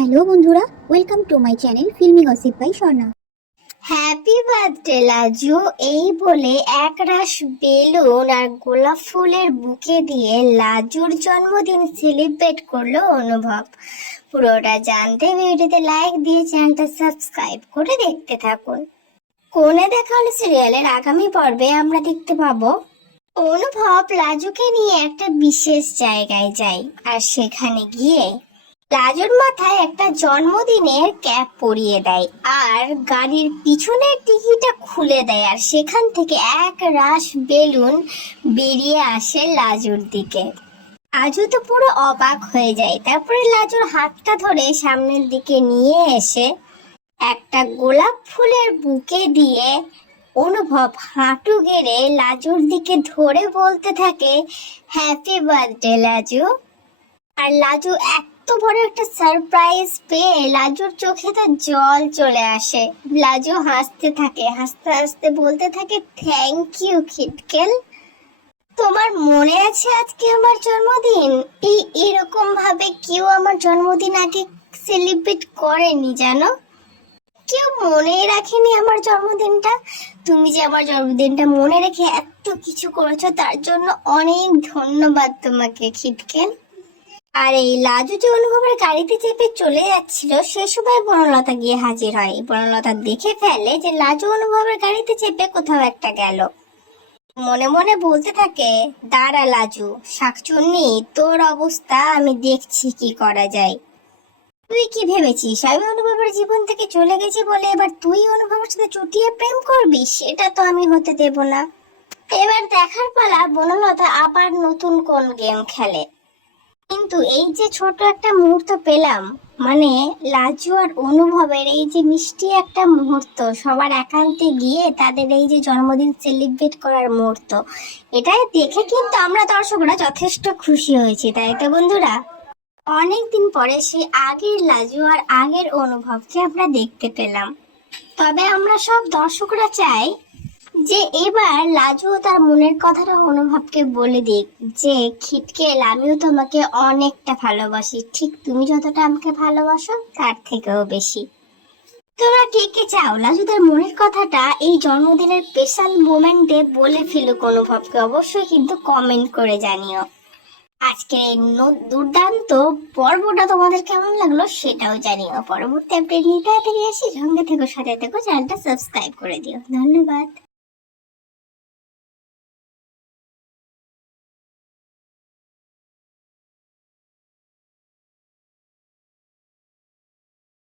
Hello বন্ধুরা, welcome to my channel filmy gossip by Swarna. Happy birthday Laju, এই বলে একরাশ বেলুন আর গোলাপ ফুলের বুকে দিয়ে লাজুর জন্মদিন সেলিব্রেট করলো অনুভব। পুরোটা জানতে ভিডিওতে লাইক দিয়ে চ্যানেলটা সাবস্ক্রাইব করে দেখতে থাকুন। কোণে দেখা হলো সিরিয়ালের আগামী পর্বে আমরা দেখতে পাবো অনুভব লাজুকে নিয়ে একটা বিশেষ জায়গায় যায়, আর সেখানে গিয়ে লাজুর মাথায় একটা জন্মদিনের ক্যাপ পরিয়ে দেয় আর গাড়ির পিছনের টিকিটা খুলে দেয়, আর সেখান থেকে এক রাশ বেলুন বেরিয়ে আসে লাজুর দিকে। আজু তো পুরো অবাক হয়ে যায়। তারপরে লাজুর হাতটা ধরে সামনের দিকে নিয়ে এসে একটা গোলাপ ফুলের বুকে দিয়ে অনুভব হাঁটু গেড়ে লাজুর দিকে ধরে বলতে থাকে, হ্যাপি বার্থডে লাজু। আর লাজু এত বড় একটা সারপ্রাইজ পেয়ে লাজুর চোখে তো জল চলে আসে। লাজু হাসতে থাকে, হাসতে হাসতে বলতে থাকে, থ্যাংক ইউ খিটকেল। তোমার মনে আছে আজকে আমার জন্মদিন? এরকম ভাবে কেউ আমার জন্মদিন আগে সেলিব্রেট করেনি, জানো? কেউ মনেই রাখেনি আমার জন্মদিনটা। তুমি যে আমার জন্মদিনটা মনে রেখে এত কিছু করেছো, তার জন্য অনেক ধন্যবাদ তোমাকে খিটকেল। আর এই লাজু যে অনুভবের গাড়িতে চেপে চলে যাচ্ছিল, সে সময় বনলতা গিয়ে হাজির হয়। বনলতা দেখে ফেলে যে লাজু অনুভবের গাড়িতে চেপে কোথাও একটা গেল। মনে মনে বলতে থাকে, দাঁড়া লাজু, শাকচুন্নি, তোর অবস্থা আমি দেখছি কি করা যায়। তুই কি ভেবেছিস আমি অনুভবের জীবন থেকে চলে গেছি বলে এবার তুই অনুভবের সাথে চুটিয়ে প্রেম করবি? সেটা তো আমি হতে দেব না। এবার দেখার পালা বনলতা আবার নতুন কোন গেম খেলে। কিন্তু এই যে ছোট একটা মুহূর্ত পেলাম, মানে লাজু আর অনুভবের এই যে মিষ্টি একটা মুহূর্ত, সবার একান্তে গিয়ে তাদের এই যে জন্মদিন সেলিব্রেট করার মুহূর্ত, এটাই দেখে কিন্তু আমরা দর্শকরা যথেষ্ট খুশি হয়েছি, তাই তো বন্ধুরা? অনেকদিন পরে সেই আগের লাজু আর আগের অনুভবকে আমরা দেখতে পেলাম। তবে আমরা সব দর্শকরা চাই যে এবার লাজু তার মনের কথাটা অনুভবকে বলে দিক যে, খিটকেল, আমিও তোমাকে অনেকটা ভালোবাসি, ঠিক তুমি যতটা আমাকে ভালোবাসো তার থেকেও বেশি। তোমরা কে কে চাও লাজু তার মনের কথাটা এই জন্মদিনের স্পেশাল মোমেন্টে বলে ফেলুক অনুভবকে? অবশ্যই কিন্তু কমেন্ট করে জানিও। আজকের এই দুর্দান্ত পর্বটা তোমাদের কেমন লাগলো সেটাও জানিও। পরবর্তী আপডেট নিতে তাড়াতাড়ি আসি, সঙ্গে থেকো, সাথে থেকো, চ্যানেলটা সাবস্ক্রাইব করে দিও। ধন্যবাদ।